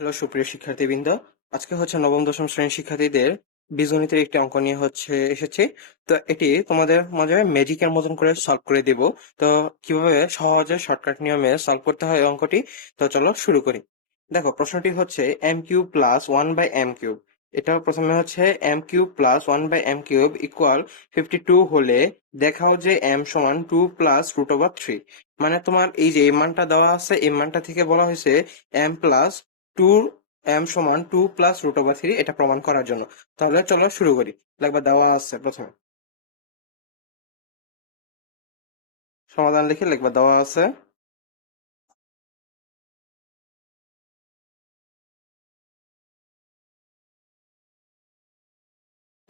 Hello সুপ্রিয় শিক্ষার্থীবৃন্দ, আজকে হচ্ছে নবম দশম শ্রেণীর শিক্ষার্থীদের বীজগণিতের একটি অঙ্ক নিয়ে এসেছে। তো এটি তোমাদের মাঝে ম্যাজিকের মতন করে সলভ করে দেব। তো কিভাবে সহজে শর্টকাট নিয়মে সলভ করতে হয় এই অঙ্কটি, তো চলো শুরু করি। দেখো, প্রশ্নটি হচ্ছে M cube plus one by M cube. এটা প্রথমে হচ্ছে M cube plus one by M cube equal 52 হলে দেখাও যে এম সমান 2 প্লাস রুট ওভার 3। মানে তোমার এই যে এই মানটা দেওয়া আছে, এই মানটা থেকে বলা হয়েছে এম প্লাস 2, এম সমান 2 প্লাস রুট ওভার 3 এটা প্রমাণ করার জন্য। তাহলে চলো শুরু করি। লাগবে দেওয়া আছে প্রথমে সমাধান লিখে লিখবা দেওয়া আছে।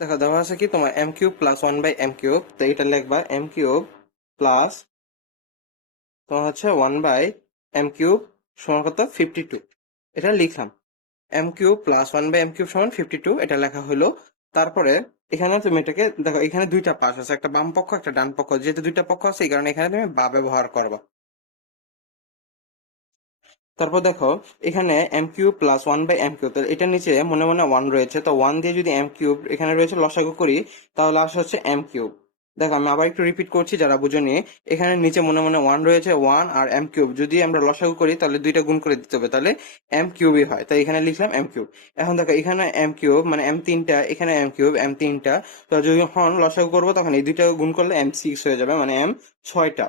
দেখো দেওয়া আছে কি তোমার M cube plus one by M cube, তো এটা লিখবা এম কিউব প্লাস তোমার হচ্ছে ওয়ান বাই এম কিউব সমান কত 52। এটা লিখলাম M cube plus one by M cube সমান 52, এটা লেখা হলো। তারপরে এখানে তুমি এটাকে দেখো, এখানে দুইটা পাশ আছে, একটা বাম পক্ষ একটা ডান পক্ষ, যেহেতু দুইটা পক্ষ আছে এই কারণে এখানে তুমি বা ব্যবহার করবা। তারপর দেখো এখানে M cube plus one by M cube, এটার নিচে মনে মনে ওয়ান রয়েছে, তো ওয়ান দিয়ে যদি এম কিউব এখানে রয়েছে লসাগু করি তাহলে আসে হচ্ছে এম কিউব। দেখো আমি আবার একটু রিপিট করছি যারা বুঝেনি, এখানে নিচে মনে মনে ওয়ান রয়েছে, ওয়ান আর এম কিউব যদি আমরা লসাগু করি তাহলে দুইটা গুণ করে দিতে হবে, তাহলে এম কিউবই হয়, তাই এখানে লিখলাম এম কিউব। এখন দেখো এখানে এম কিউব মানে এম তিনটা, এখানে এম কিউব এম তিনটা, তো যখন লসাগু করবো তখন এই দুইটা গুণ করলে এম সিক্স হয়ে যাবে, মানে এম ছয়টা।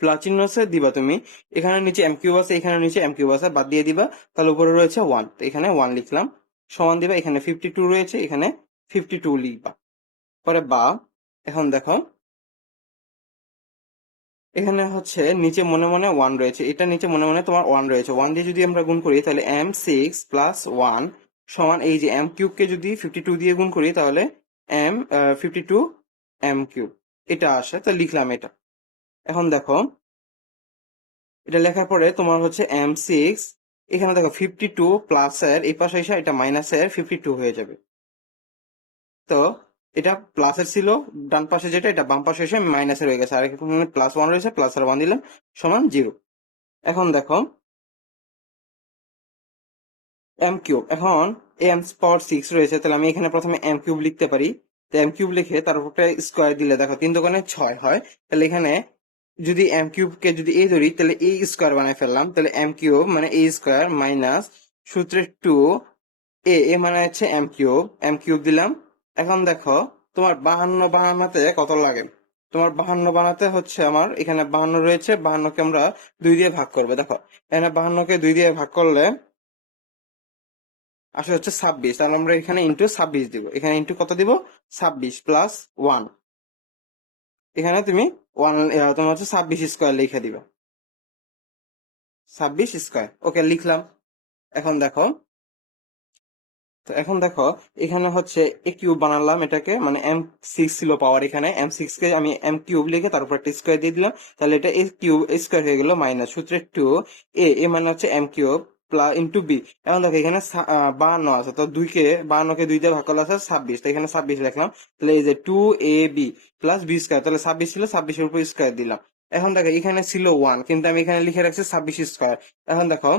প্লাস চিহ্ন আছে দিবা তুমি, এখানে নিচে এম কিউব আছে এখানে নিচে এম কিউব আছে, বাদ দিয়ে দিবা, তাহলে উপরে রয়েছে ওয়ান, তো এখানে ওয়ান লিখলাম। সমান দিবা, এখানে 52 রয়েছে এখানে 52 লিখবা। পরে বা এখন দেখো এখানে হচ্ছে নিচে মনে মনে ওয়ান রয়েছে, এটা নিচে মনে মনে তোমার ওয়ান রয়েছে, ওয়ান দিয়ে যদি আমরা গুণ করি তাহলে এম সিক্স প্লাস ওয়ান সমান এই যে এম কিউব কে যদি 52 দিয়ে গুণ করি তাহলে এম 52 এম কিউব এটা আসে, তো লিখলাম এটা। এখন দেখো এটা লেখার পরে তোমার হচ্ছে এম সিক্স, এখানে দেখো 52 প্লাস এর এই পাশে এসে এটা মাইনাস এর 52 হয়ে যাবে। তো এটা প্লাসের ছিল ডান পাশে, যেটা এটা বাম পাশে এসে মাইনাসের হয়ে গেছে, আর এখানে প্লাস ওয়ান রয়েছে, প্লাস আর ওয়ান দিলাম সমান জিরো। এখন দেখো এম কিউব, এখন এম পাওয়ার সিক্স রয়েছে, তাহলে আমি এখানে প্রথমে এম কিউব লিখতে পারি। তো এম কিউব লিখে তার উপরটা স্কোয়ার দিলে দেখো তিন দোকানে ছয় হয়, তাহলে এখানে যদি এম কিউব কে যদি এ ধরি তাহলে এ স্কোয়ার বানাই ফেললাম, তাহলে এম কিউব মানে এ স্কোয়ার মাইনাস সূত্রের টু এ এ মানে হচ্ছে এম কিউব দিলাম। এখন দেখো তোমার 52 বানাতে কত লাগে, তোমার 52 বানাতে হচ্ছে আমার এখানে 52 রয়েছে, 52 কে আমরা 2 দিয়ে ভাগ করবে। দেখো এখানে 52 কে 2 দিয়ে ভাগ করলে আসলে হচ্ছে 26, তাহলে আমরা এখানে ইন্টু 26 দিব, এখানে ইন্টু কত দিব 26 প্লাস ওয়ান, এখানে তুমি ওয়ান তোমার হচ্ছে 26 স্কোয়ার লিখে দিবে, 26 স্কোয়ার ওকে লিখলাম। এখন দেখো, তো এখন দেখো এখানে হচ্ছে এ কিউব বানালাম এটাকে, মানে এম সিক্স ছিল পাওয়ার, এখানে এম সিক্স কে আমি এম কিউব লিখে তার উপর একটা স্কোয়ার দিয়ে দিলাম, তাহলে এটা এ কিউব স্কোয়ার হয়ে গেল মাইনাস সূত্রের টু এ এ মানে হচ্ছে M cube plus into B. এখন দেখো এখানে 52 আছে, তো 52 কে 2 দিয়ে ভাগ করলে আছে 26, তো এখানে 26 লিখলাম। তাহলে এই যে two A B plus B square, তাহলে 26 ছিল 26 এর উপর স্কোয়ার দিলাম। এখন দেখো এখানে ছিল ওয়ান কিন্তু আমি এখানে লিখে রাখছি 26 স্কোয়ার। এখন দেখো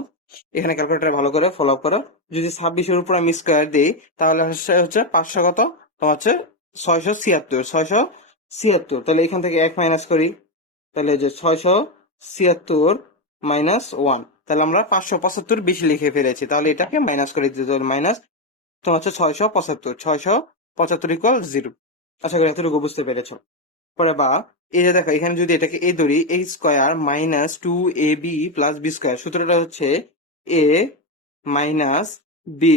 এখানে ক্যালকুলেটর ভালো করে ফলো করো, যদি 26-এর উপর আমি স্কোয়ার দিই তাহলে হচ্ছে 500 কত তোমার হচ্ছে 676, 676, তাহলে এখান থেকে এক মাইনাস করি, তাহলে এই যে 676 মাইনাস ওয়ান, তাহলে আমরা 575 বেশি লিখে ফেলেছি, তাহলে এটাকে মাইনাস করে দিতে হবে, মাইনাস তোমার হচ্ছে 675 ইকুয়াল জিরো। আশা করি এতটুকু বুঝতে পেরেছো। পরে বা এই যে দেখো এখানে যদি এটাকে এ ধরি, এ square minus two A B plus B square, সূত্রটা হচ্ছে এ মাইনাস বি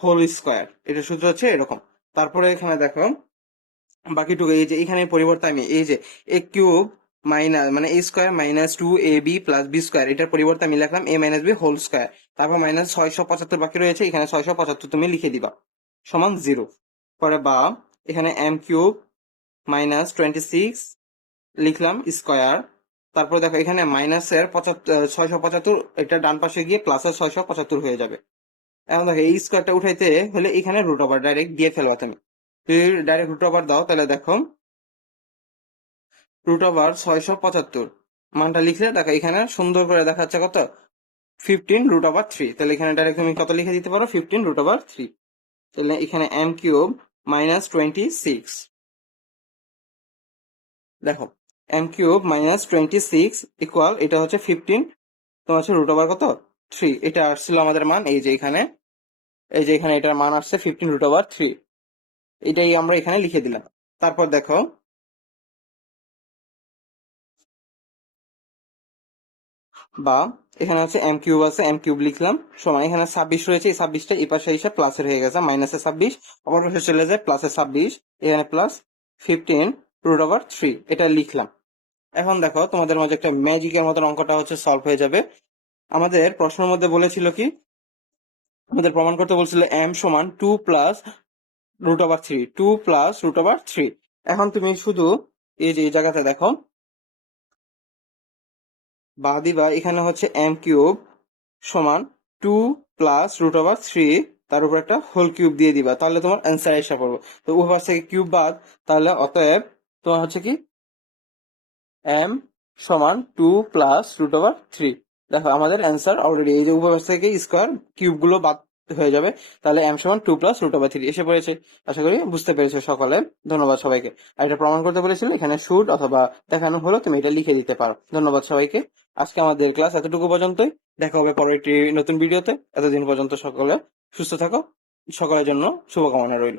হোল স্কোয়ার, এটা সূত্র হচ্ছে এরকম। তারপরে এখানে দেখো বাকিটুকু এই যে এখানে পরিবর্তে আমি এই যে এ কিউব মাইনাস মানে এ square minus two A B plus B square, এটার পরিবর্তে আমি লিখলাম এ মাইনাস বি হোল স্কোয়ার। তারপর মাইনাস 675 বাকি রয়েছে, এখানে 675 তুমি লিখে দিবা সমান জিরো। পরে বা এখানে এম কিউব মাইনাস 26 লিখলাম স্কোয়ার। তারপর দেখো এখানে মাইনাসের 675, এটা ডান পাশে গিয়ে প্লাসের 675 হয়ে যাবে। এখন দেখো এই স্কোয়ারটা উঠাইতে হলে এখানে রুট ওভার ডাইরেক্ট দিয়ে ফেলবা তুমি, যদি ডাইরেক্ট রুট ওভার দাও তাহলে দেখো রুট ওভার 675 মানটা লিখলে দেখো এখানে সুন্দর করে দেখাচ্ছে কত 15√3। তাহলে এখানে ডাইরেক্ট তুমি কত লিখে দিতে পারো, 15√3। তাহলে এখানে m কিউব মাইনাস 26। দেখো m কিউব মাইনাস 26 ইকুয়াল, এটা হচ্ছে 15, তোমার হচ্ছে √কত 3। এটা আসছিল আমাদের মান, এই যে এখানে, এই যে এখানে এটার মান আসছে 15√3। এটাই আমরা এখানে লিখে দিলাম। তারপর দেখো, বা এখানে হচ্ছে m কিউব আছে, m কিউব লিখলাম, সমান এখানে 26 রয়েছে, এই 26টা এই পাশে এসে প্লাসের হয়ে গেছে, মাইনাসে 26 অপর পাশে চলে যায় প্লাসে 26, এখানে প্লাস 15√3 এটা লিখলাম। এখন দেখো তোমাদের মাঝে একটা ম্যাজিকের মতন অঙ্কটা হচ্ছে সলভ হয়ে যাবে। আমাদের প্রশ্নের মধ্যে বলেছিল কি, আমাদের প্রমাণ করতে বলছিল m সমান 2 প্লাস √3, 2 প্লাস √3। এখন তুমি শুধু এই যে এই জায়গাতে দেখো, বা দিবা এখানে হচ্ছে m কিউব সমান 2 প্লাস √3, তার উপর একটা হোল কিউব দিয়ে দিবা, তাহলে তোমার অ্যান্সার এসে পড়বে। তো উভয় থেকে কিউব বাদ, তাহলে অতএব তোমার হচ্ছে কি m সমান 2 প্লাস √3। দেখো আমাদের অ্যান্সার অলরেডি, এই যে উভয় থেকে স্কোয়ার কিউব গুলো বাদ হয়ে যাবে, তাহলে m সমান 2 প্লাস √3 এসে পড়েছে। আশা করি বুঝতে পেরেছো সকলে। ধন্যবাদ সবাইকে। আর এটা প্রমাণ করতে বলেছিল, এখানে শুড অথবা দেখানো হলো, তুমি এটা লিখে দিতে পারো। ধন্যবাদ সবাইকে। আজকে আমাদের ক্লাস এতটুকু পর্যন্তই। দেখা হবে পরের একটি নতুন ভিডিওতে। এতদিন পর্যন্ত সকলে সুস্থ থাকো। সকলের জন্য শুভকামনা রইল।